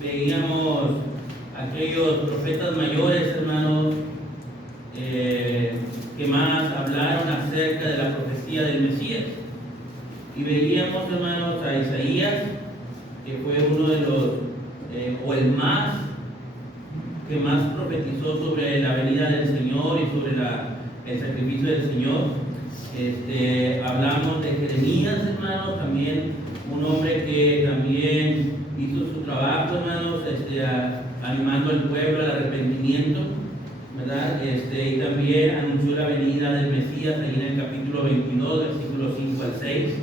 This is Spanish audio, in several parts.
veíamos aquellos profetas mayores, hermanos, que más hablaron acerca de la profecía del Mesías. Y veíamos, hermanos, a Isaías, que fue uno de los, o el más, que más profetizó sobre la venida del Señor y sobre el sacrificio del Señor. Hablamos de Jeremías, hermanos, también un hombre que también hizo su trabajo, hermanos, animando al pueblo al arrepentimiento, ¿verdad? Y también anunció la venida del Mesías ahí en el capítulo 22, versículos 5 al 6.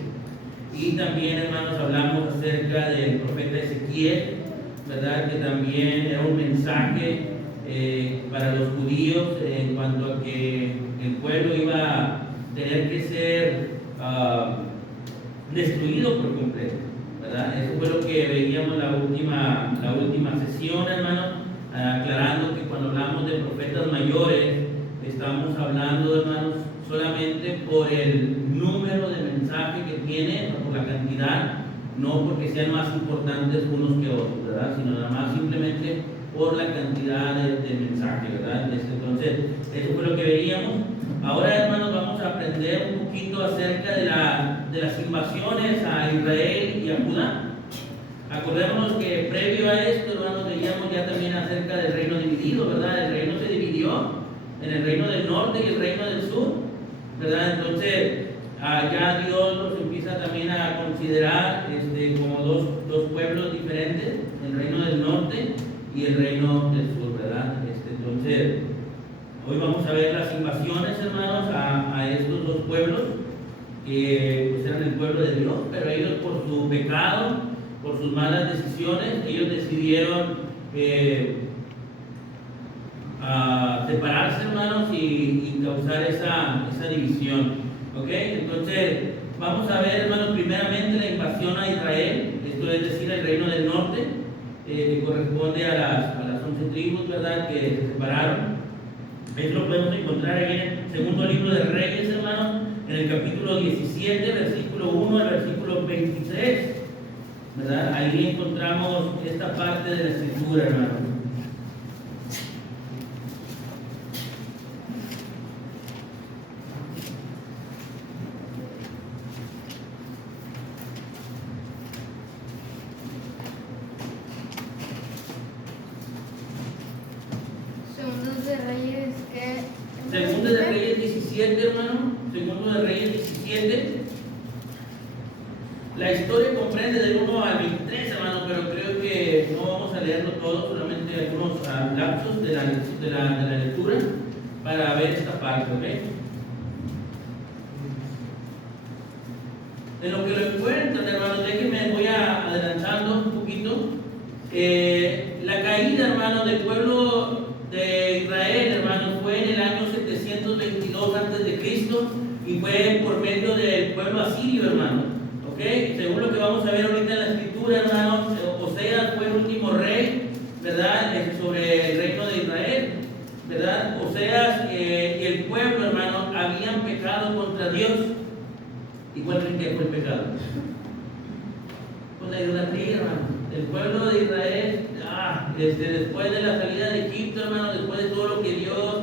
Y también, hermanos, hablamos acerca del profeta Ezequiel, ¿verdad? Que también era un mensaje para los judíos en cuanto a que el pueblo iba a tener que ser destruido por completo, ¿verdad? Eso fue lo que veíamos la última sesión, hermanos, aclarando que cuando hablamos de profetas mayores, estamos hablando, hermanos, solamente por el número de mensajes que tienen, no por la cantidad, no porque sean más importantes unos que otros, ¿verdad? Sino nada más simplemente por la cantidad de mensajes, ¿verdad? Entonces, eso fue lo que veíamos. Ahora, hermanos, vamos a aprender un poquito acerca de las invasiones a Israel y a Judá. Acordémonos que previo a esto, hermanos, veíamos ya también acerca del reino dividido, ¿verdad? El reino se dividió en el reino del norte y el reino del sur, ¿verdad? Entonces, ya Dios los empieza también a considerar como dos pueblos diferentes, el reino del norte y el reino del sur, ¿verdad? Entonces, hoy vamos a ver las invasiones, hermanos, a estos dos pueblos, que pues eran el pueblo de Dios, pero ellos por su pecado, por sus malas decisiones, ellos decidieron separarse, hermanos, y causar esa división. ¿Ok? Entonces, vamos a ver, hermanos, primeramente la invasión a Israel, esto es decir, el reino del norte, que corresponde a las 11 tribus, ¿verdad?, que se separaron. Esto lo podemos encontrar ahí en el segundo libro de Reyes, hermanos, en el capítulo 17, versículo 1 al versículo 23, ¿verdad? Ahí encontramos esta parte de la escritura, hermanos. Segundo de Reyes 17, hermano. Segundo de Reyes 17. La historia comprende del 1 al 23, hermano, pero creo que no vamos a leerlo todo, solamente algunos lapsos de la lectura para ver esta parte, ¿ok? En lo que lo encuentran, hermanos, déjenme, voy adelantando un poquito. La caída, hermanos, del pueblo de Israel, hermanos, fue en el año 722 a.C. y fue por medio del pueblo asirio, hermanos. ¿Ok? Según lo que vamos a ver ahorita en la escritura, hermanos, Oseas fue el último rey, ¿verdad?, sobre el reino de Israel, ¿verdad? Oseas y el pueblo, hermanos, habían pecado contra Dios. ¿Y cuál creen que fue el pecado? Pues la idolatría, hermano. El pueblo de Israel, después de la salida de Egipto, hermano, después de todo lo que Dios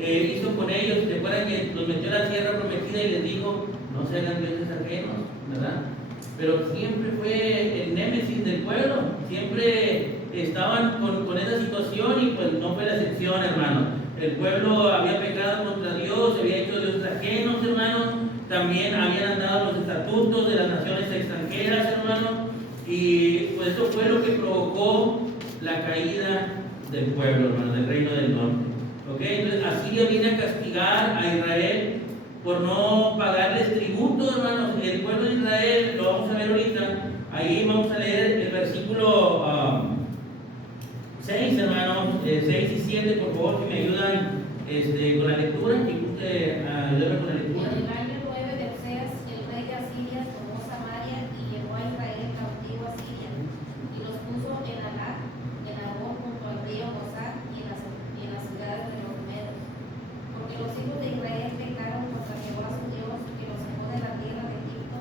hizo con ellos, ¿se acuerdan que los metió a la tierra prometida y les dijo, no se hagan dioses ajenos, ¿verdad? Pero siempre fue el némesis del pueblo, siempre estaban con esa situación y pues no fue la excepción, hermano. El pueblo había pecado contra Dios, se había hecho dioses ajenos, hermanos, también habían andado los estatutos de las naciones extranjeras, hermano, y pues eso fue lo que provocó la caída del pueblo, hermano, del reino del norte. ¿Ok? Entonces Asiria viene a castigar a Israel por no pagarles tributo, hermanos. El pueblo de Israel, lo vamos a ver ahorita, ahí vamos a leer el versículo 6, hermanos, 6 y 7, por favor, si me ayudan con la lectura, que guste ayudarme con la lectura. En el año 9 de Oseas, el rey de Asiria tomó Samaria y llevó a Israel cautivo a Siria, y los puso en Alat, en Abón, junto al río Gozán, y en las ciudades de los medos. Porque los hijos de Israel pecaron contra Jehová su Dios, que los sacó de la tierra de Egipto,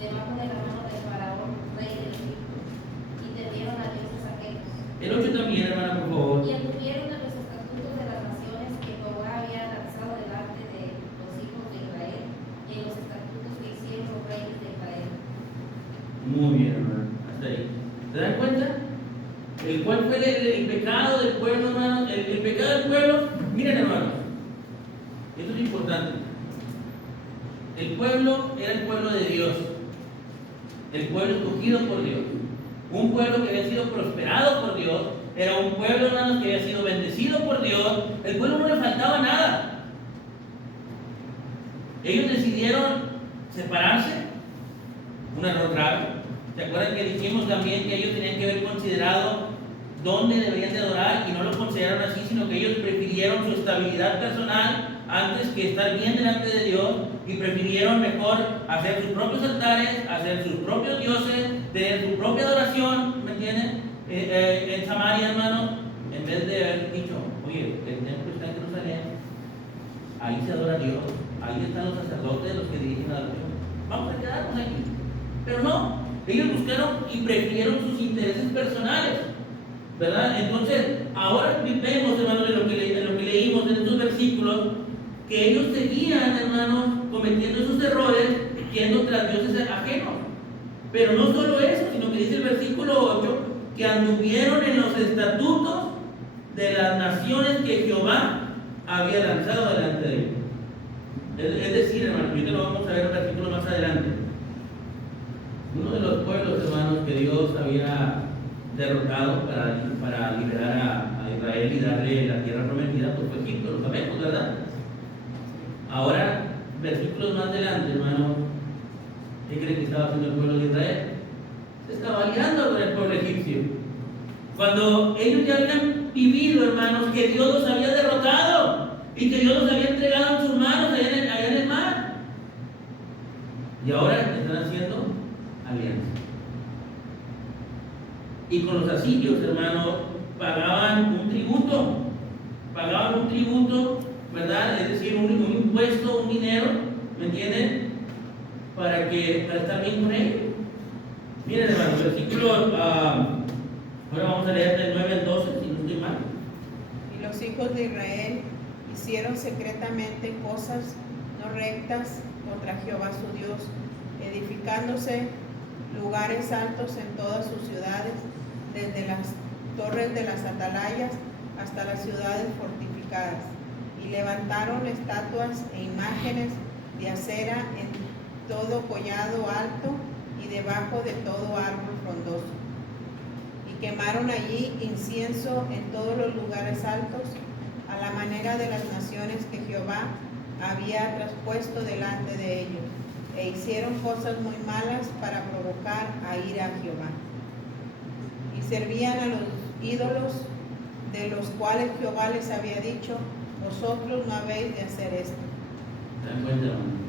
debajo de la mano de Faraón, rey de Egipto, y tendieron a dioses ajenos. El 8 también, hermana, por favor. Y anduvieron en los estatutos de las naciones que Jehová había lanzado delante de los hijos de Israel, y en los estatutos que hicieron los reyes de Israel. Muy bien, hermano. Hasta ahí. ¿Se dan cuenta? ¿Cuál fue el pecado del pueblo, hermano? El pecado del pueblo, miren, hermanos, esto es importante. El pueblo era el pueblo de Dios, el pueblo escogido por Dios, un pueblo que había sido prosperado por Dios, era un pueblo, hermanos, que había sido bendecido por Dios. El pueblo no le faltaba nada. Ellos decidieron separarse, un error grave. ¿Se acuerdan que dijimos también que ellos tenían que haber considerado dónde deberían de adorar, y no lo consideraron así, sino que ellos prefirieron su estabilidad personal antes que estar bien delante de Dios, y prefirieron mejor hacer sus propios altares, hacer sus propios dioses, tener su propia adoración, ¿me entienden? En Samaria, hermano, en vez de haber dicho, oye, el templo está en Jerusalén, ahí se adora a Dios, ahí están los sacerdotes, los que dirigen la adoración, vamos a quedarnos aquí. Pero no, ellos buscaron y prefirieron sus intereses personales, ¿verdad? Entonces, ahora vemos, hermanos, en lo que leímos en estos versículos, que ellos seguían, hermanos, cometiendo esos errores, yendo tras dioses ajenos. Pero no solo eso, sino que dice el versículo 8, que anduvieron en los estatutos de las naciones que Jehová había lanzado delante de ellos. Es decir, hermanos, ahorita lo vamos a ver en un versículo más adelante. Uno de los pueblos, hermanos, que Dios había derrotado para liberar a Israel y darle la tierra prometida, pues fue Egipto, lo sabemos, ¿verdad? Ahora, versículos más adelante, hermano, ¿qué creen que estaba haciendo el pueblo de Israel? Se estaba aliando con el pueblo egipcio. Cuando ellos ya habían vivido, hermanos, que Dios los había derrotado y que Dios los había entregado en sus manos allá en el mar. Y ahora están haciendo alianza. Y con los asirios, hermanos, pagaban un tributo, ¿verdad? Es decir, un impuesto, un dinero, ¿me entienden? Para estar bien con ellos. Miren, hermanos, versículo, ahora vamos a leer del 9 al 12, si no estoy mal. Y los hijos de Israel hicieron secretamente cosas no rectas contra Jehová su Dios, edificándose lugares altos en todas sus ciudades, desde las torres de las atalayas hasta las ciudades fortificadas, y levantaron estatuas e imágenes de acera en todo collado alto y debajo de todo árbol frondoso, y quemaron allí incienso en todos los lugares altos, a la manera de las naciones que Jehová había traspuesto delante de ellos, e hicieron cosas muy malas para provocar a ira a Jehová. Y servían a los ídolos, de los cuales Jehová les había dicho, vosotros no habéis de hacer esto. ¿Se dan cuenta, hermano?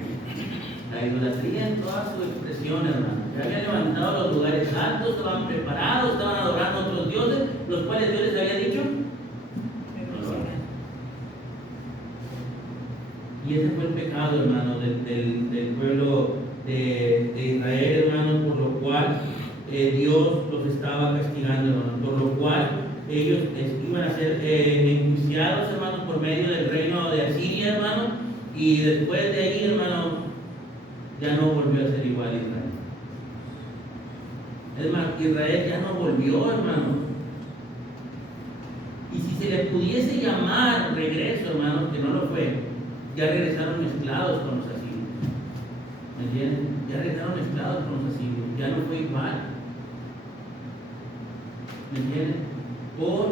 La idolatría en toda su expresión, hermano. Ya habían levantado los lugares altos, estaban preparados, estaban adorando a otros dioses, los cuales Dios les había dicho. Y ese fue el pecado, hermano, del pueblo de Israel, hermano, por lo cual Dios los estaba castigando, hermano, por lo cual ellos iban a ser enjuiciados, hermano, por medio del reino de Asiria, hermano, y después de ahí, hermano, ya no volvió a ser igual a Israel. Es más, Israel ya no volvió, hermano. Y si se le pudiese llamar regreso, hermano, que no lo fue, ya regresaron mezclados con los asirios. ¿Me entienden? Ya regresaron mezclados con los asirios. Ya no fue igual. ¿Me entienden? Por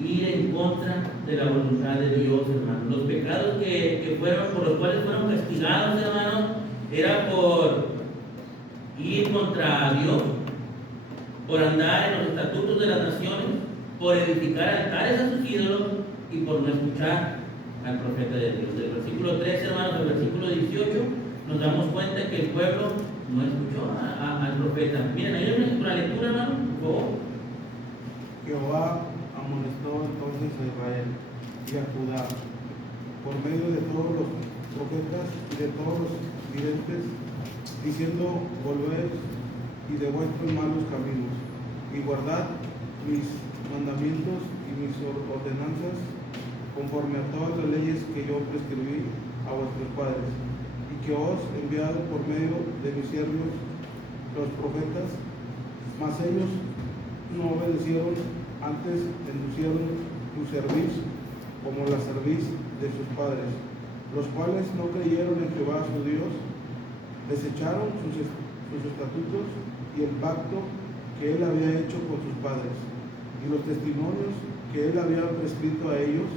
ir en contra de la voluntad de Dios, hermano. Los pecados por los cuales fueron castigados, hermano, era por ir contra Dios, por andar en los estatutos de las naciones, por edificar altares a sus ídolos y por no escuchar al profeta de Dios. Del versículo 13, hermanos, del versículo 18, nos damos cuenta que el pueblo no escuchó al profeta. Miren, ahí hay una lectura, hermano, por favor. Jehová amonestó entonces a Israel y a Judá por medio de todos los profetas y de todos los videntes, diciendo: volved y de vuestros malos caminos, y guardad mis mandamientos y mis ordenanzas, conforme a todas las leyes que yo prescribí a vuestros padres, y que os he enviado por medio de mis siervos, los profetas, mas ellos no obedecieron, antes endurecieron tu cerviz, como la cerviz de sus padres, los cuales no creyeron en Jehová su Dios, desecharon sus estatutos y el pacto que él había hecho con sus padres, y los testimonios que él había prescrito a ellos,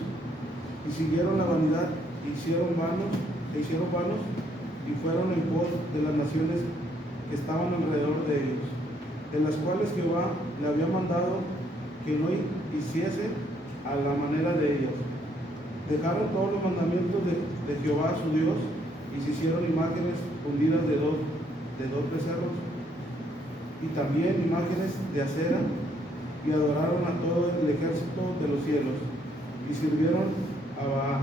y siguieron la vanidad, e hicieron vanos, y fueron en pos de las naciones que estaban alrededor de ellos, de las cuales Jehová le había mandado que no hiciese a la manera de ellas. Dejaron todos los mandamientos de Jehová su Dios, y se hicieron imágenes fundidas de dos becerros, y también imágenes de acera, y adoraron a todo el ejército de los cielos, y sirvieron a Baal,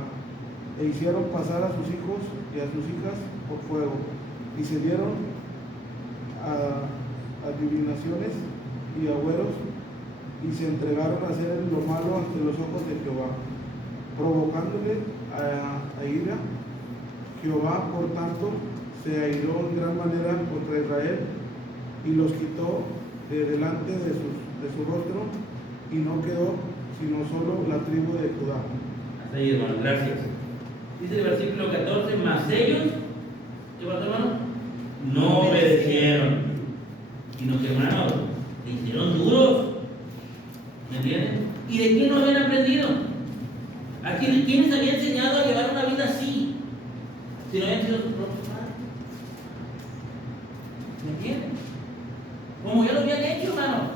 e hicieron pasar a sus hijos y a sus hijas por fuego, y se dieron a adivinaciones y agüeros, y se entregaron a hacer lo malo ante los ojos de Jehová, provocándole a ira. Jehová, por tanto, se airó en gran manera contra Israel, y los quitó de delante de su rostro, y no quedó sino solo la tribu de Judá. Hasta ahí, hermano, gracias. Dice el versículo 14, mas ellos, ¿qué pasó, hermano? No obedecieron, sino que, hermano, se hicieron duros. ¿Me entienden? ¿Y de quién no habían aprendido? ¿A quién les había enseñado a llevar una vida así? Si no habían sido sus propios padres. ¿Me entienden? Como ya lo habían hecho, hermano.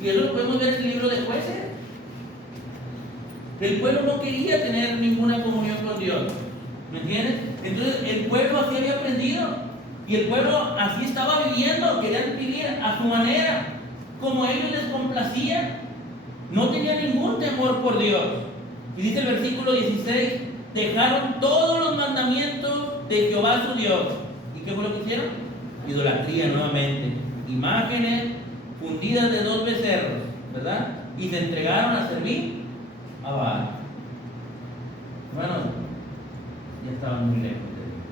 Y eso lo podemos ver en el libro de Jueces. El pueblo no quería tener ninguna comunión con Dios. ¿Me entiendes? Entonces el pueblo así había aprendido. Y el pueblo así estaba viviendo. Querían vivir a su manera, como a ellos les complacía. No tenía ningún temor por Dios. Y dice el versículo 16, dejaron todos los mandamientos de Jehová su Dios. ¿Y qué fue lo que hicieron? Idolatría nuevamente. Imágenes fundidas de dos becerros, ¿verdad? Y se entregaron a servir a Baal. Bueno, ya estaban muy lejos de Dios.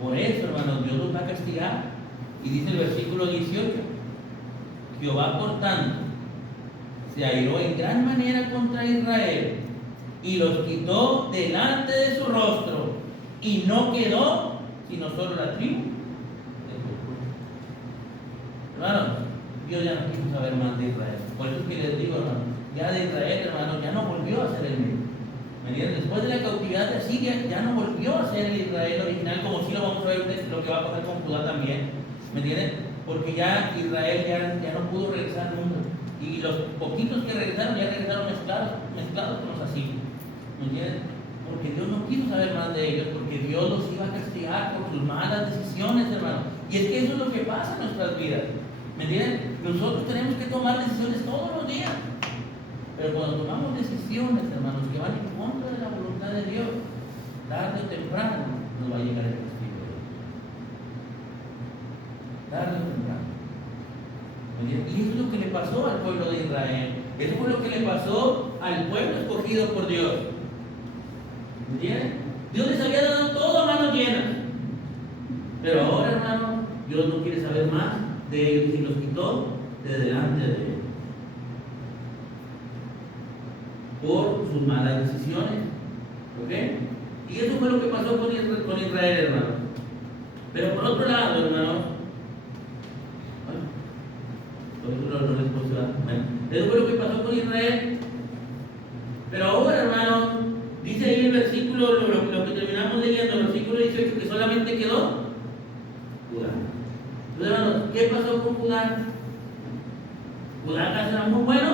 Por eso, hermanos, Dios los va a castigar. Y dice el versículo 18, Jehová, por tanto, se airó en gran manera contra Israel, y los quitó delante de su rostro, y no quedó sino solo la tribu de Judá. Hermanos, Dios ya no quiso saber más de Israel. Por eso es que les digo, hermanos, ya de Israel, hermanos, ya no volvió a ser el mismo. ¿Me entienden? Después de la cautividad de Asiria, ya no volvió a ser el Israel original, como sí lo vamos a ver lo que va a pasar con Judá también. ¿Me entienden? Porque ya Israel ya no pudo regresar nunca. Y los poquitos que regresaron, ya regresaron mezclados con los asirios. ¿Me entienden? Porque Dios no quiso saber más de ellos, porque Dios los iba a castigar por sus malas decisiones, hermano. Y es que eso es lo que pasa en nuestras vidas. ¿Me entienden? Nosotros tenemos que tomar decisiones todos los días. Pero cuando tomamos decisiones, hermanos, que van en contra de la voluntad de Dios, tarde o temprano nos va a llegar el castigo de Dios. Tarde o temprano. Y eso es lo que le pasó al pueblo de Israel. Eso fue lo que le pasó al pueblo escogido por Dios. ¿Me entienden? Dios les había dado todo a manos llenas. Pero ahora, hermano, Dios no quiere saber más de ellos y los quitó de delante de ellos. Por sus malas decisiones. ¿Ok? Y eso fue lo que pasó con Israel, hermano. Pero por otro lado, hermano, eso fue lo que pasó con Israel. Pero ahora, hermano, dice ahí el versículo, lo que terminamos leyendo, el versículo 18, que solamente quedó Judá. Entonces, hermanos, ¿qué pasó con Judá? ¿Judá acaso era muy bueno?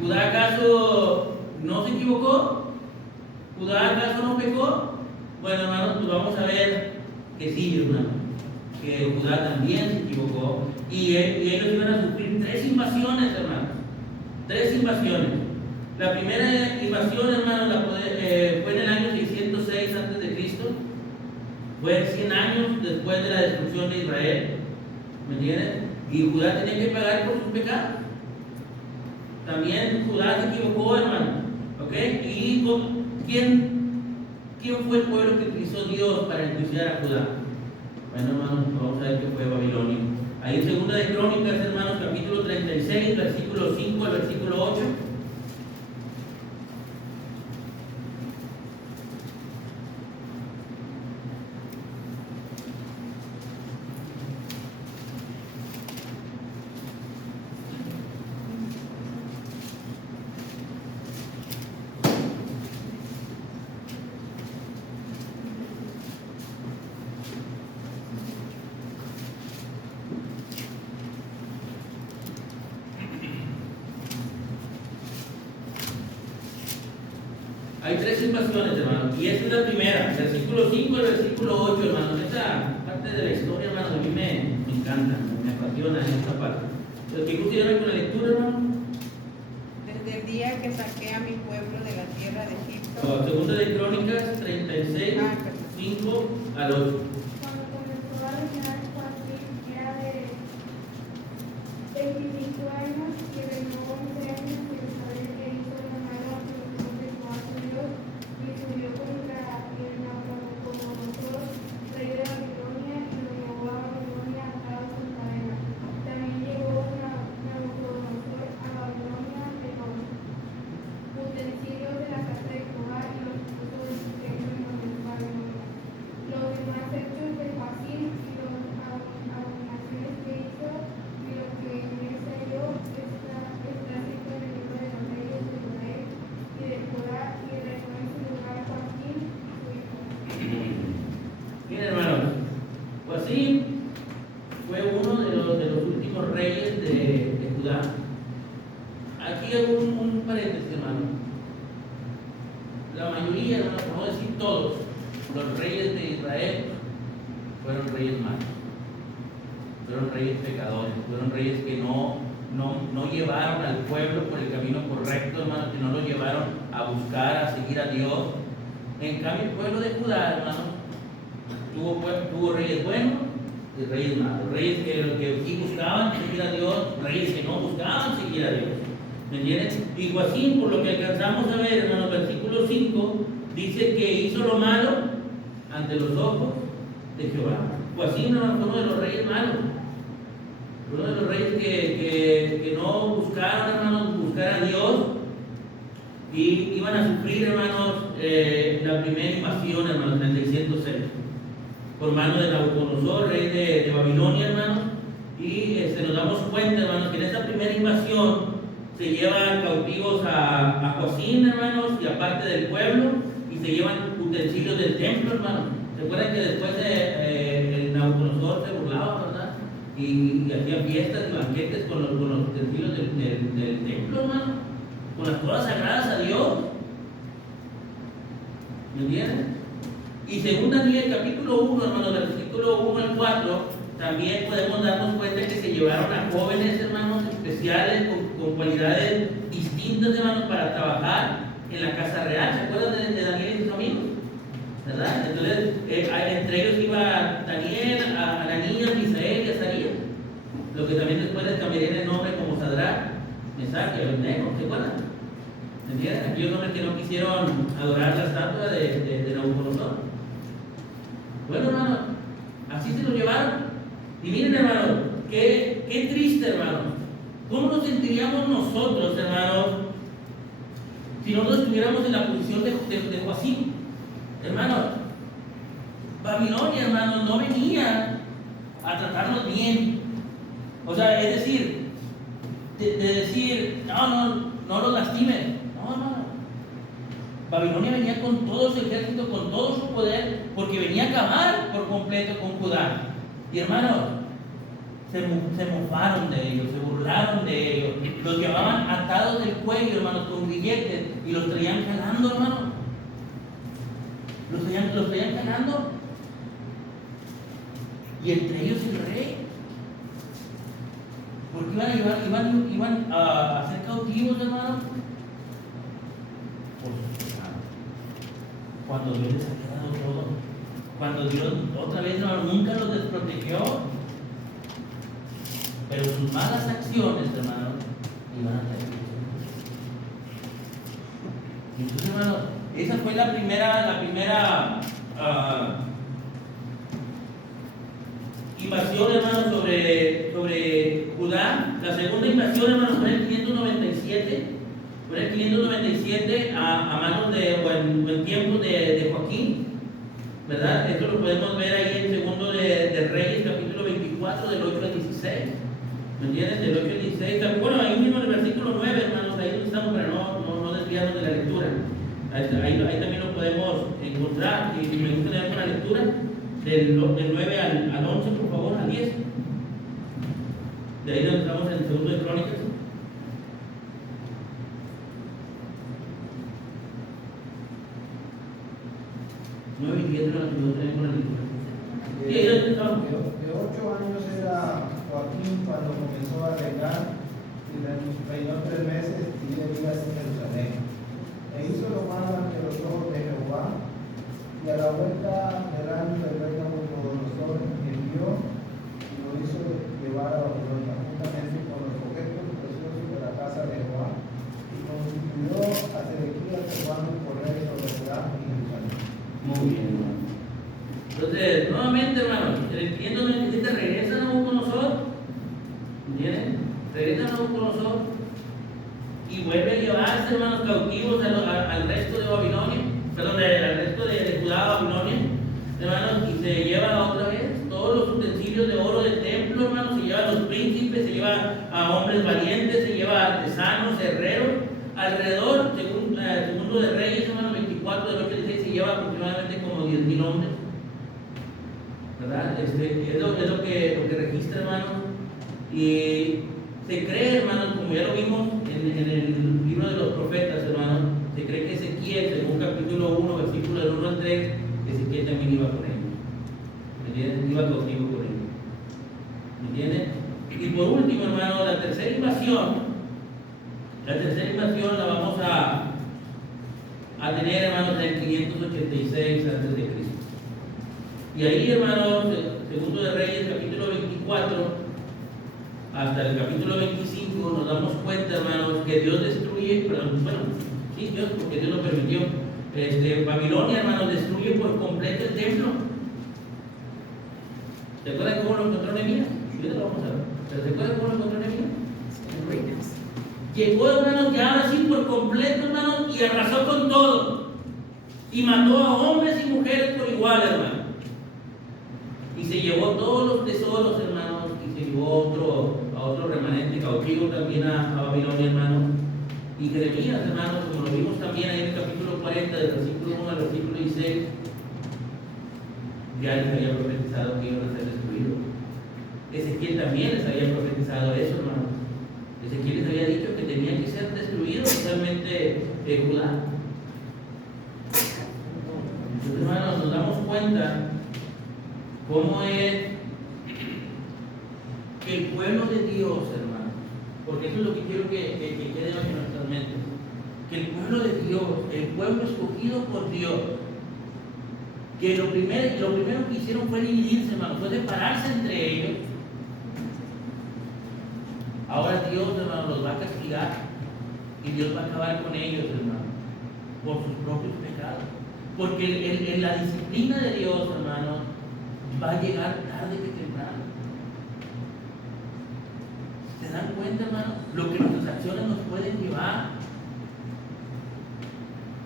¿Judá acaso no se equivocó? ¿Judá acaso no pecó? Bueno, hermanos, pues vamos a ver que sí, hermano, que Judá también se equivocó. Y ellos iban a sufrir 3 invasiones, hermanos. 3 invasiones. La primera invasión, hermanos, fue en el año 606 a.C. Fue 100 años después de la destrucción de Israel. ¿Me entienden? Y Judá tenía que pagar por sus pecados. También Judá se equivocó, hermano. ¿Ok? ¿Y quién fue el pueblo que utilizó Dios para enjuiciar a Judá? Bueno, hermanos, vamos a ver que fue Babilonia. Ahí en Segunda de Crónicas, hermanos, capítulo 36, versículo 5 al versículo 8. Hay tres invasiones, hermano, y esta es la primera, versículo 5 al versículo 8, hermano. Esta parte de la historia, hermano, a mí me encanta, me apasiona esta parte. ¿Qué consideran con la lectura, hermano? Desde el día que saqué a mi pueblo de la tierra de Egipto. Segunda de Crónicas 36, 5 al 8. Cuando comenzó a reinar Joacim, era de 25 años y reinó 11 años en Jerusalén e hizo lo malo ante los ojos de Jehová su Dios y subió contra Nabucodonosor, rey de Babilonia, y lo llevó a Babilonia atado con cadenas. También llevó Nabucodonosor a Babilonia de los utensilios de la casa de Jehová y los puso en su templo en Babilonia. Los demás hechos de Joacim y las abominaciones que hizo y lo que en él se halló está escrito en el libro de los reyes de Israel y de Judá, y reinó en su lugar Joacim su hijo. Bien, hermanos, Joacim fue uno de los últimos reyes de Judá. Aquí hago un paréntesis, hermano. La mayoría, hermano, por no decir todos, los reyes de Israel fueron reyes malos, fueron reyes pecadores, fueron reyes que no llevaron al pueblo por el camino correcto, hermano, que no lo llevaron a buscar, a seguir a Dios. En cambio, el pueblo de Judá, hermano, tuvo reyes buenos y reyes malos, reyes que sí buscaban seguir a Dios, reyes que no buscaban seguir a Dios. ¿Me entiendes? Y Joacim, por lo que alcanzamos a ver, hermano, versículo 5, dice que hizo lo malo ante los ojos de Jehová. Joacim, hermano, fue uno de los reyes malos, uno de los reyes que no buscaron, hermanos, buscar a Dios, y iban a sufrir, hermanos, la primera invasión, hermanos, en el 606, por mano de Nabucodonosor, rey de Babilonia, hermanos. Y nos damos cuenta, hermanos, que en esta primera invasión se llevan cautivos a Joacim, hermanos, y aparte del pueblo, y se llevan utensilios del templo, hermanos. ¿Se acuerdan que después el Nabucodonosor se burlaba, verdad? Y hacía fiestas y banquetes con los utensilios del templo, hermano, con las cosas sagradas a Dios? ¿Me entienden? Y según Daniel capítulo 1, hermanos, del versículo 1 al 4, también podemos darnos cuenta que se llevaron a jóvenes, hermanos, especiales, con cualidades distintas, hermanos, para trabajar en la casa real. ¿Se acuerdan de Daniel y sus amigos? ¿Verdad? Entonces, entre ellos iba Daniel, Ananías, Misael y Azarías, lo que también después les cambiarían el nombre como Sadrach, Mesach y Abednego. ¿Se acuerdan? ¿Entienden? Aquellos hombres que no quisieron adorar la estatua de Nabucodonosor. Bueno, hermano, así se lo llevaron. Y miren, hermano, qué triste, hermano. ¿Cómo nos sentiríamos nosotros, hermanos, si nosotros estuviéramos en la posición de Joacim? Hermanos, Babilonia, hermanos, no venía a tratarnos bien. O sea, es decir, de decir, no los lastimen. No. Babilonia venía con todo su ejército, con todo su poder, porque venía a acabar por completo con Judá. Y hermanos, se mofaron de ellos, se burlaron de ellos, los llevaban atados del cuello, hermanos, con grilletes, y los traían jalando, hermanos. Los traían jalando. Y entre ellos el rey. Porque iban a ser cautivos, hermanos, por sus pecados. Cuando Dios les había dado todo, cuando Dios otra vez, hermano, nunca los desprotegió. pero sus malas acciones, hermanos, iban a traer. Entonces, hermanos, esa fue la primera invasión, hermanos, sobre Judá. La segunda invasión, hermanos, fue en el 597. Fue en el 597 a manos o en tiempos de Joaquín, ¿verdad? Esto lo podemos ver ahí en segundo de Reyes, capítulo 24, del 8 al 16. ¿Me entiendes? Del 8 al 16. Bueno, ahí mismo en el versículo 9, hermanos, ahí donde estamos para no desviarnos de la lectura. Ahí también lo podemos encontrar. Y me gusta leer con la lectura del 9 al 11, por favor, al 10. De ahí donde estamos en el segundo de Crónicas. 9 y 10 de la lectura con la lectura. Y ahí donde estamos. De 8 años era Joaquín cuando comenzó a reinar y reinó 3 meses y 10 días en Jerusalén. E hizo lo malo ante los ojos de Jehová, y a la vuelta del año del rey Nabucodonosor envió y lo hizo llevar a Babilonia, juntamente con los objetos preciosos de la casa de Jehová, y constituyó a Sedequías Jehová por rey sobre Judá y Jerusalén. Muy bien, hermano. Entonces, nuevamente, hermanos, el 597 regresa a Nabucodonosor. ¿Entienden? Regresa a Nabucodonosor y vuelve a llevarse, hermanos, cautivos al resto de Babilonia, perdón, al resto de Judá a Babilonia, hermanos, y se lleva otra vez todos los utensilios de oro del templo, hermanos, se lleva a los príncipes, se lleva a hombres valientes, se lleva a artesanos, herreros, alrededor, según segundo de Reyes, hermanos, 24 del 8 al 16, se lleva aproximadamente como 10,000 hombres, ¿verdad? Es lo que registra, hermanos, y se cree, hermanos, como ya lo vimos en el libro de los profetas, hermanos, se cree que Ezequiel, según capítulo 1, versículo del 1 al 3, Ezequiel también iba con ellos. ¿Me entienden? Iba cautivo con ellos. ¿Me entienden? Y por último, hermano, la tercera invasión la vamos a tener, hermanos, en el 586 a.C. Y ahí, hermanos, segundo de Reyes, capítulo 24, hasta el capítulo 25, nos damos cuenta, hermanos, que Dios destruye, Dios, porque Dios lo permitió. Babilonia, hermanos, destruye por completo el templo. ¿Se acuerdan cómo lo encontró Nehemías? Ahorita lo vamos a ver. ¿Se acuerdan cómo lo encontró Nehemías? En ruinas. Llegó, hermanos, ya ahora sí por completo, hermanos, y arrasó con todo. Y mató a hombres y mujeres por igual, hermano. Y se llevó todos los tesoros, hermanos, y se llevó a otro remanente cautivo también a Babilonia, hermanos. Y Jeremías, hermanos, como lo vimos también ahí en el capítulo 40, del versículo 1 al versículo 16, ya les había profetizado que iban a ser destruidos. Ezequiel también les había profetizado eso, hermanos. Ezequiel les había dicho que tenían que ser destruidos totalmente Judá. Entonces, hermanos, nos damos cuenta cómo es que el pueblo de Dios, hermanos, porque eso es lo que quiero que quede en nuestras mentes, que el pueblo de Dios, el pueblo escogido por Dios, que lo primero que hicieron fue dividirse, hermanos, fue separarse entre ellos. Ahora Dios, hermanos, los va a castigar y Dios va a acabar con ellos, hermanos, por sus propios pecados. Porque en la disciplina de Dios, hermanos, va a llegar tarde que temprano. ¿Se dan cuenta, hermanos? Lo que nuestras acciones nos pueden llevar.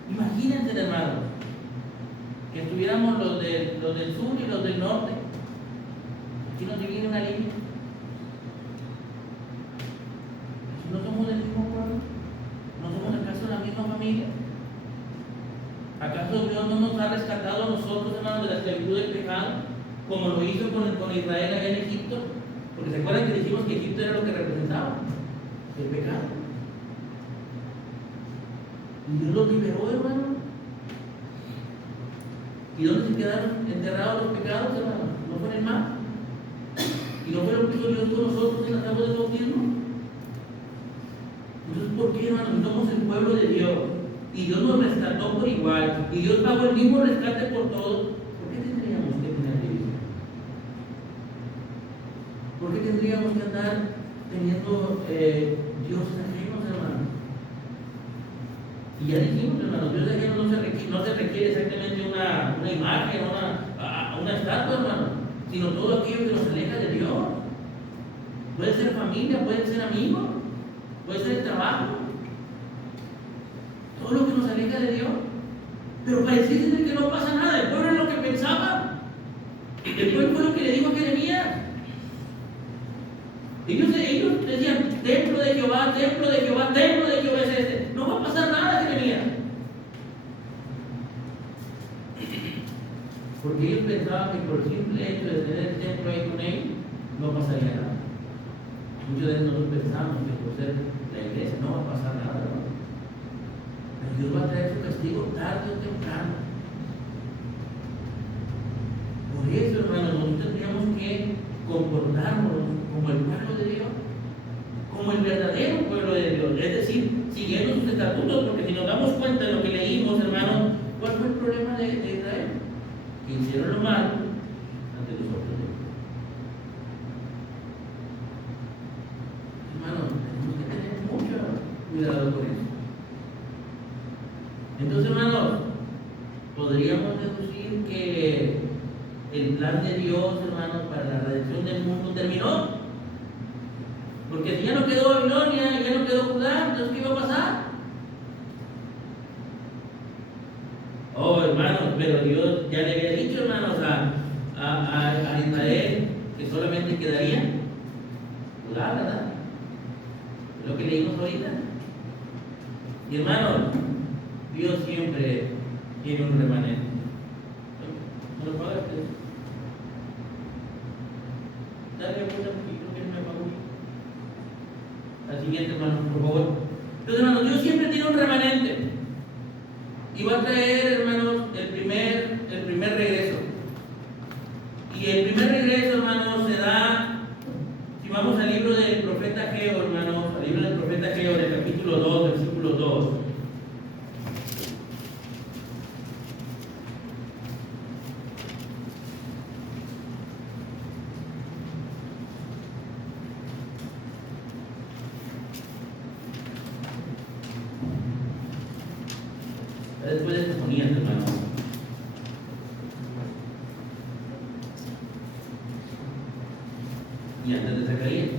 Imagínense, hermanos, que estuviéramos los del sur y los del norte. Aquí nos divide una línea. ¿No somos del mismo pueblo? ¿No somos acaso la misma familia? ¿Acaso Dios no nos ha rescatado a nosotros, hermanos, de la esclavitud del pecado, como lo hizo con Israel allá en Egipto? Porque se acuerdan que dijimos que Egipto era lo que representaba el pecado. Y Dios los liberó, hermano. ¿Y dónde se quedaron enterrados los pecados, hermano? ¿No fue en el mar? ¿Y no fue lo que hizo Dios con nosotros en las aguas del bautismo? Entonces, ¿por qué, hermano? Somos el pueblo de Dios y Dios nos rescató por igual y Dios pagó el mismo rescate por todos. ¿Por qué tendríamos que tener división? ¿Por qué tendríamos que andar dioses ajenos, hermano. Y ya dijimos, hermano, Dios ajeno no se requiere exactamente una imagen, una estatua, hermano, sino todo aquello que nos aleja de Dios. Puede ser familia, puede ser amigos, puede ser el trabajo, todo lo que nos aleja de Dios. Pero pareciera que no pasa nada. El pueblo es lo que pensaba. El pueblo fue lo que le dijo a Jeremías. Ellos decían, templo de Jehová, templo de Jehová, templo de Jehová es este. No va a pasar nada, Jeremías. Porque ellos pensaban que por el simple hecho de tener el templo ahí con ellos, no pasaría nada. Muchos de nosotros pensamos que por ser la iglesia no va a pasar nada, ¿no? Pero Dios va a traer su castigo tarde o temprano. Por eso, hermanos, nosotros tendríamos que comportarnos como el pueblo de Dios, como el verdadero pueblo de Dios, es decir, siguiendo sus estatutos, porque si nos damos cuenta de lo que leímos, hermanos, ¿cuál fue el problema de Israel? Que hicieron lo malo ante los ojos de Dios. Hermanos, tenemos que tener mucho cuidado con eso. Entonces, hermanos, podríamos deducir que el plan de Dios, hermanos, para la redención del mundo terminó. Porque si ya no quedó Babilonia, ya no quedó Judá, entonces ¿qué iba a pasar? Oh, hermanos, pero Dios ya le había dicho, hermanos, a Israel que solamente quedaría Judá, ¿verdad? Es lo que leímos ahorita. Y hermanos, Dios siempre tiene un remanente. ¿No lo pagas usted? Dale vuelta porque creo que no me pagó. La siguiente, hermano, por favor. Entonces, hermanos, Dios siempre tiene un remanente. Y va a traer, hermanos, el primer regreso. Y el primer regreso, hermanos, se da, si vamos al libro del profeta Ageo, hermanos, al libro del profeta Ageo, del capítulo 2, versículo 2. Después de este poniente, hermano. Y antes de Zacarías.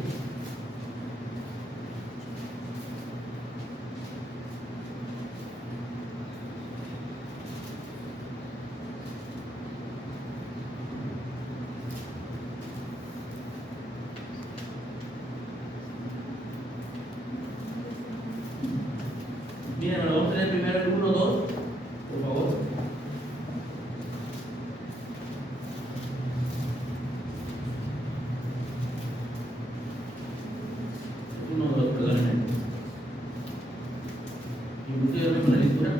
Miren, vamos a leer primero el 1, 2. Por favor. 1, 2, perdónenme. ¿Inclusive con la lectura?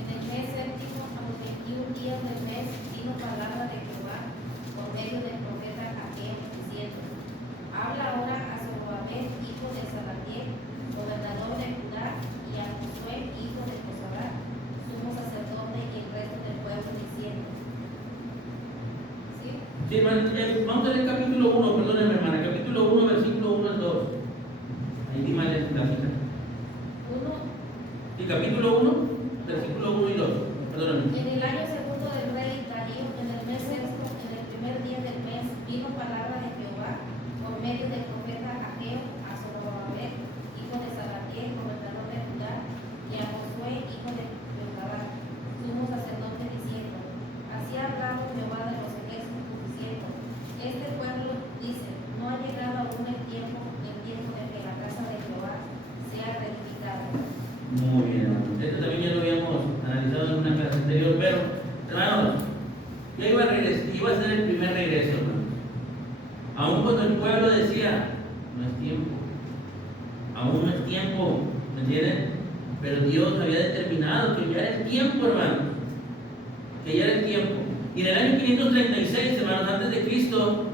En el mes séptimo, a los 21 días del mes, vino palabra de Jehová por medio del profeta Ageo, diciendo: habla ahora a Zorobabel, hijo de Salatiel, gobernador de Judá, y a Josué, hijo de Josabat, sumo sacerdote, y el resto del pueblo, diciendo. ¿Sí? Sí, hermano, vamos a leer capítulo 1, perdónenme, hermana, capítulo 1, versículo 1 al 2. Ahí di mal la cita. 1. Sí, capítulo 1, versículo 1 y 2. Perdónenme. En el año segundo del rey Darío, en el mes sexto, en el primer día del mes, vino palabra de Jehová por medio del profeta Ageo a Zorobabel, hijo de Salatiel, gobernador de Judá, y a Josué, hijo de Josabat, sumo sacerdote, diciendo: así ha hablado Jehová de los ejércitos, diciendo: este pueblo dice, no ha llegado aún el tiempo de que la casa de Jehová sea reedificada. Muy bien, hermanos. Esto también ya lo habíamos analizado en una clase anterior, pero, hermanos, ya iba a ser el primer regreso, hermanos. Aún cuando el pueblo decía, no es tiempo, aún no es tiempo, ¿me entienden? Pero Dios había determinado que ya era el tiempo, hermanos, que ya era el tiempo. Y en el año 536, hermanos, antes de Cristo,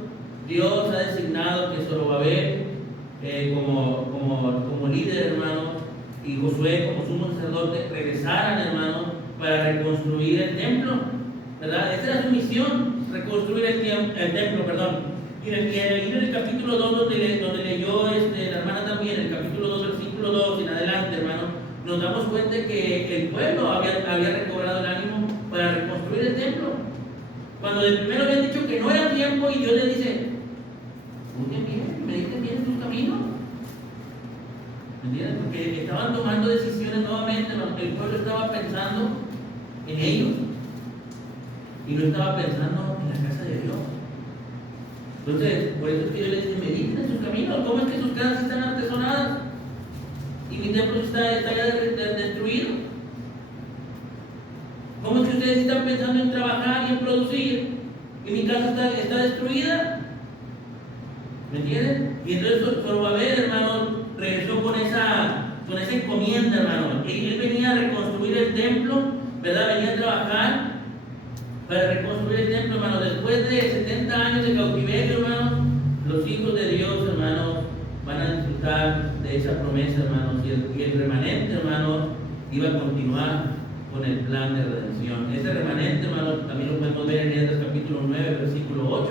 Dios ha designado que Zorobabel, como líder, hermanos, y Josué como sumo sacerdote regresaran, hermanos, para reconstruir el templo, ¿verdad? Esta era su misión, reconstruir el templo, perdón. Y en el capítulo 2, donde leyó la hermana también, el capítulo 2, versículo 2 en adelante, hermano, nos damos cuenta que el pueblo había recobrado el ánimo para reconstruir el templo. Cuando de primero habían dicho que no era tiempo, y Dios les dice: juzguen bien, mediten bien en sus caminos. ¿Me entiendes? Porque estaban tomando decisiones nuevamente, hermano. El pueblo estaba pensando en ellos y no estaba pensando en la casa de Dios. Entonces, por eso es que Dios les dice: mediten en sus caminos. ¿Cómo es que sus casas están artesonadas y mi templo está ya destruido? ¿Cómo es que ustedes están pensando en trabajar y en producir y mi casa está destruida? ¿Me entienden? Y entonces Zorobabel, hermano, regresó con esa encomienda, hermano. Él venía a reconstruir el templo, ¿verdad? Venía a trabajar para reconstruir el templo, hermano. Después de 70 años de cautiverio, hermano, los hijos de Dios, hermano, van a disfrutar de esa promesa, hermanos. Y el remanente, hermano, iba a continuar con el plan de redención. Ese remanente, hermano, también lo podemos ver en Esdras capítulo 9, versículo 8,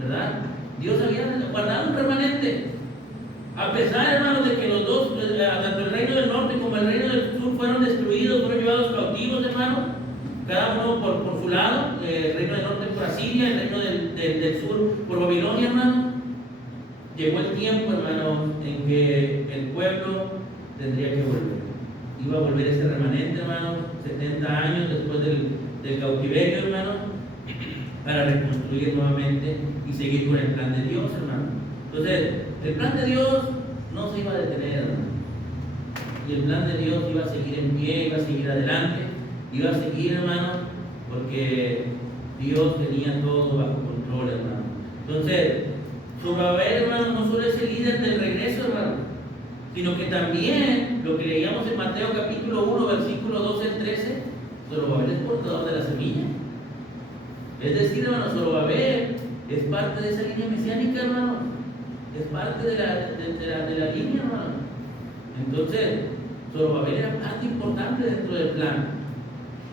¿verdad? Dios había guardado un remanente. A pesar, hermanos, de que los dos, tanto el reino del norte como el reino del sur, fueron destruidos, fueron llevados cautivos, hermano, cada uno por su lado, el reino del norte por Asiria, el reino del sur por Babilonia, hermano. Llegó el tiempo, hermano, en que el pueblo tendría que volver. Iba a volver ese remanente, hermano, 70 años después del cautiverio, hermano, para reconstruir nuevamente y seguir con el plan de Dios, hermano. Entonces, el plan de Dios no se iba a detener, hermano. Y el plan de Dios iba a seguir en pie, iba a seguir adelante, iba a seguir, hermano, porque Dios tenía todo bajo control, hermano. Entonces, Zorobabel, hermano, no solo es el líder del regreso, hermano, sino que también, lo que leíamos en Mateo capítulo 1, versículo 12 al 13, Zorobabel es portador de la semilla. Es decir, hermano, Zorobabel es parte de esa línea mesiánica, hermano. Es parte de la línea, hermano. Entonces, Zorobabel era parte importante dentro del plan.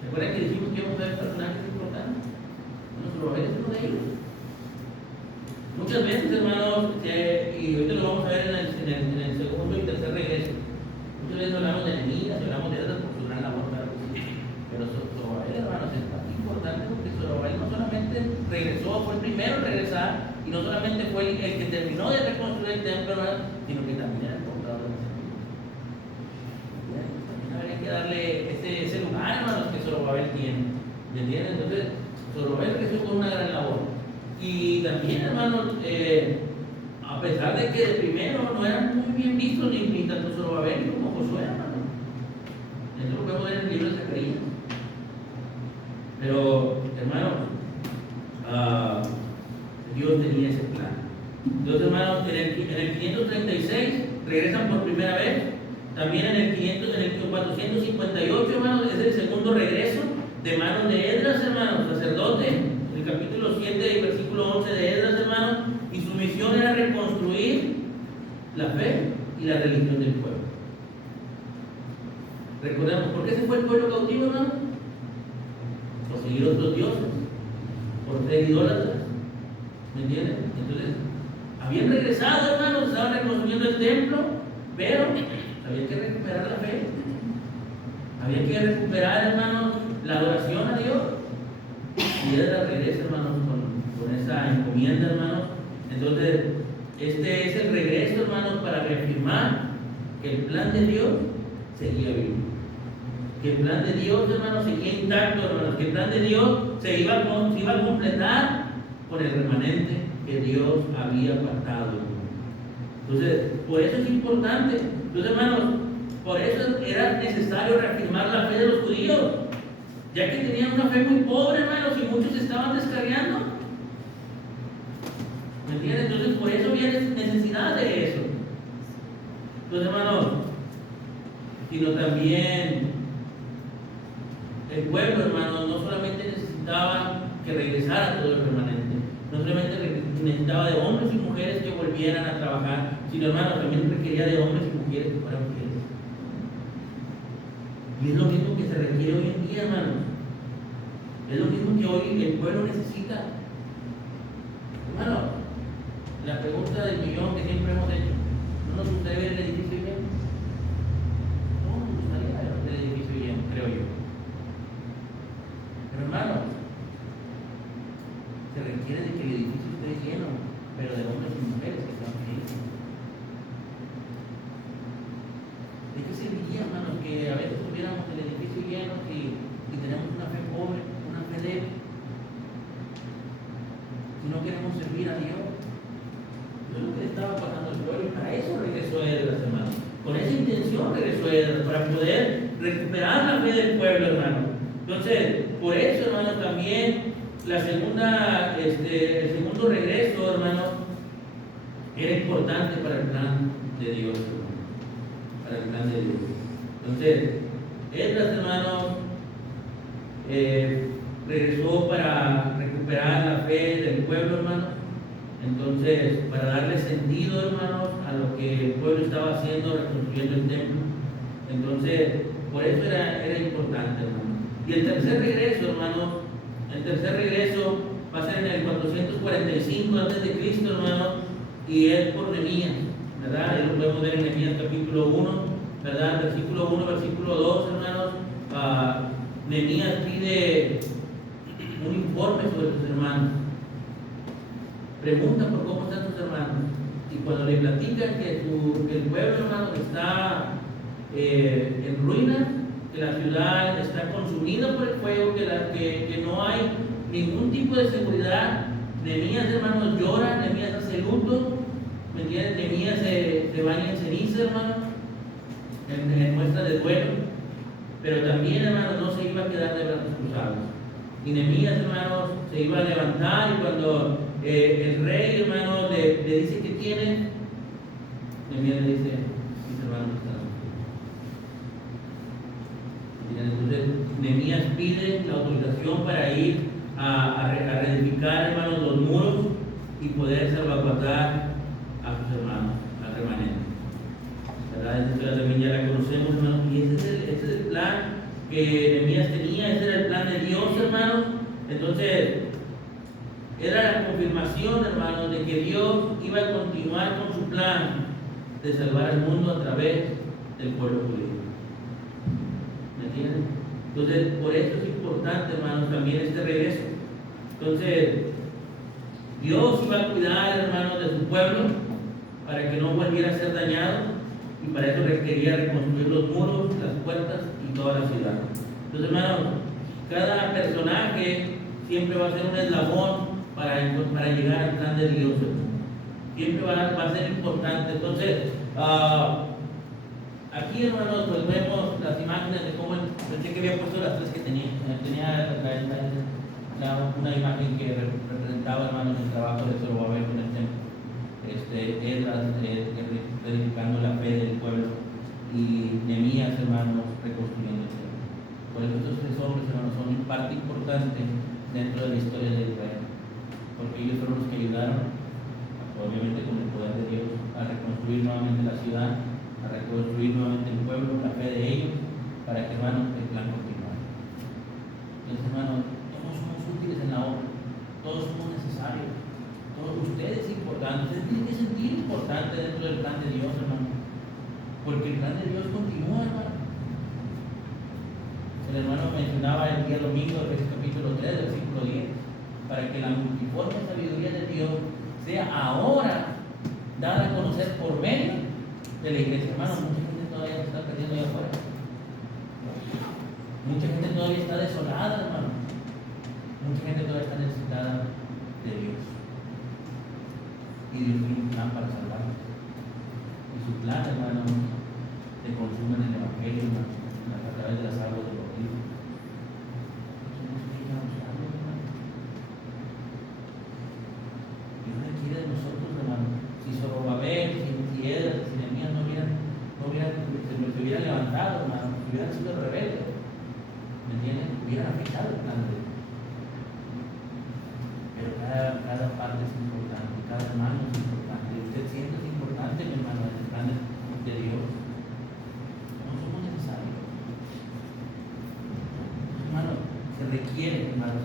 ¿Recuerdan que dijimos que íbamos a ver personajes importantes? Bueno, Zorobabel es uno de ellos. Muchas veces, hermanos, y ahorita lo vamos a ver en el segundo y tercer regreso, muchas veces hablamos de Nehemías, hablamos de Esdras por su gran labor, claro que sí. Pero Zorobabel, hermanos, es parte importante porque Zorobabel no solamente regresó, fue el primero en regresar, y no solamente fue el que terminó de reconstruir el templo, hermanos, sino que también era el portador de la semilla. También habría que darle ese lugar, hermanos, que Zorobabel tiene. ¿Me entienden? Entonces, Zorobabel creció con una gran labor. Y también, hermanos, a pesar de que de primero no eran muy bien vistos ni tanto Zorobabel como Josué, hermano. Eso lo podemos ver en el libro de Zacarías. Pero, hermanos, Dios tenía ese plan. Entonces, hermanos, en el 536 regresan por primera vez. También en el 458, hermanos, es el segundo regreso de manos de Esdras, hermanos, sacerdote. El capítulo 7 y versículo 11 de Esdras, hermanos, y su misión era reconstruir la fe y la religión del pueblo. Recordemos, ¿por qué se fue el pueblo cautivo, hermano? Por seguir otros dioses, por ser idólatras. ¿Me entienden? Entonces, habían regresado, hermanos, estaban reconstruyendo el templo, pero había que recuperar la fe. Había que recuperar, hermanos, la adoración a Dios. Y Esdras regresa, hermanos, con esa encomienda, hermanos. Entonces, este es el regreso, hermanos, para reafirmar que el plan de Dios seguía vivo. Que el plan de Dios, hermanos, seguía intacto, hermanos. Que el plan de Dios se iba a completar con el remanente que Dios había apartado. Entonces, por eso es importante. Entonces, hermanos, por eso era necesario reafirmar la fe de los judíos, ya que tenían una fe muy pobre, hermanos, y muchos estaban descarriando. ¿Me entienden? Entonces, por eso había necesidad de eso. Entonces, hermanos, sino también el pueblo, hermanos, no solamente necesitaba que regresara todo el remanente, no solamente necesitaba de hombres y mujeres que volvieran a trabajar, sino, hermanos, también requería de hombres y mujeres que fueran fieles. Y es lo mismo que se requiere hoy en día, hermanos. Es lo mismo que hoy el pueblo necesita. Hermano, La pregunta del millón que siempre hemos hecho, ¿no nos gustaría ver el edificio lleno? No nos gustaría ver el edificio lleno, creo yo. Pero hermanos, se requiere de que el edificio esté lleno, pero de hombres y mujeres que están felices. ¿De qué serviría, hermanos, que a veces tuviéramos el edificio lleno y tenemos una fe pobre, una fe débil? Si no queremos servir a Dios. Eso es lo que le estaba pasando al pueblo y para eso regresó Esdras, hermano. Con esa intención regresó Esdras, para poder recuperar la fe del pueblo, hermano. Entonces, por eso, hermano, también el segundo regreso, hermano, era importante para el plan de Dios, hermano. Para el plan de Dios. Entonces, Esdras, hermano, regresó para recuperar la fe del pueblo, hermano. Entonces, para darle sentido, hermanos, a lo que el pueblo estaba haciendo, reconstruyendo el templo. Entonces, por eso era importante, hermano. Y el tercer regreso, hermanos, va a ser en el 445 a.C., hermanos, y es por Nehemías, ¿verdad? Lo podemos ver en Nehemías capítulo 1, ¿verdad? Versículo 1, versículo 2, hermanos. Nehemías pide un informe sobre sus hermanos. Pregunta por cómo están sus hermanos. Y cuando le platican que el pueblo, hermano, está en ruinas, que la ciudad está consumida por el fuego, que no hay ningún tipo de seguridad, Nehemías, hermanos, llora, Nehemías hace luto, ¿me entiendes? Nehemías se baña en ceniza, hermano, en muestra de duelo, pero también, hermanos, no se iba a quedar de brazos cruzados. Y Nehemías, hermanos, se iba a levantar y cuando el rey, hermano, le dice que tiene, Nehemías le dice: mis hermanos están. Entonces, Nehemías pide la autorización para ir a reedificar, hermanos, los muros y poder salvaguardar a sus hermanos, al remanente. ¿Verdad? Esta historia también ya la conocemos, hermanos, y ese es el plan que Nehemías tenía, ese era el plan de Dios, hermanos. Entonces, era la confirmación, hermanos, de que Dios iba a continuar con su plan de salvar al mundo a través del pueblo judío. ¿Me entienden? Entonces, por eso es importante, hermanos, también este regreso. Entonces, Dios iba a cuidar, hermanos, de su pueblo para que no volviera a ser dañado, y para eso requería reconstruir los muros, las puertas y toda la ciudad. Entonces, hermanos, cada personaje siempre va a ser un eslabón para llegar al plan de Dios. Siempre va a ser importante. Entonces, aquí, hermanos, pues vemos las imágenes de cómo pensé que había puesto las tres que tenía. Tenía una imagen que representaba, hermanos, el trabajo de Zorobabel con el templo. Esdras verificando la fe del pueblo y Nehemías, hermanos, reconstruyendo el templo. Por eso estos tres hombres, hermanos, son parte importante dentro de la historia de Israel, porque ellos fueron los que ayudaron, obviamente con el poder de Dios, a reconstruir nuevamente la ciudad, a reconstruir nuevamente el pueblo, la fe de ellos, para que, hermanos, el plan continuara. Entonces, hermanos, todos somos útiles en la obra, todos somos necesarios, todos ustedes importantes, ustedes tienen que sentir importante dentro del plan de Dios, hermano, porque el plan de Dios continúa, hermano. El hermano mencionaba el día domingo, el capítulo 3, versículo 10, para que la multiforme sabiduría de Dios sea ahora dada a conocer por medio de la iglesia. Hermano, mucha gente todavía se está perdiendo allá afuera. Mucha gente todavía está desolada, hermano. Mucha gente todavía está necesitada de Dios. Y Dios tiene un plan para salvarlos. Y su plan, hermano, se consume en el Evangelio, hermano, a través de las aguas del bautismo. Dios requiere de nosotros, hermano. Si Zorobabel, si Esdras, si Nehemías se hubieran levantado, hermano, si hubieran sido rebeldes, ¿me entienden? Hubieran afectado el plan de Dios. Pero cada parte es importante, cada hermano es importante. Usted siente es importante, mi hermano, en el plan de Dios. No somos necesarios. Hermano, se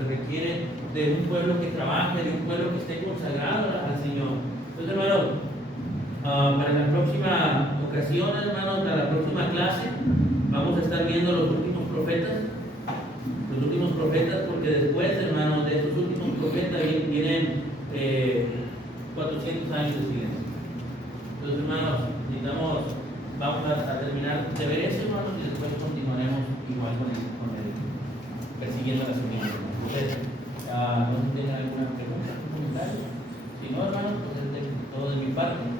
requiere de un pueblo que trabaje, de un pueblo que esté consagrado al Señor. Entonces, hermanos, para la próxima ocasión, hermanos, para la próxima clase, vamos a estar viendo los últimos profetas. Los últimos profetas, porque después, hermanos, de esos últimos profetas vienen 400 años de silencio. Entonces, hermanos, vamos a terminar de ver eso, hermanos, y después continuaremos igual con el persiguiendo la semilla. Entonces, no sé si tienen alguna pregunta, comentario. Si no, hermanos, pues es todo de mi parte.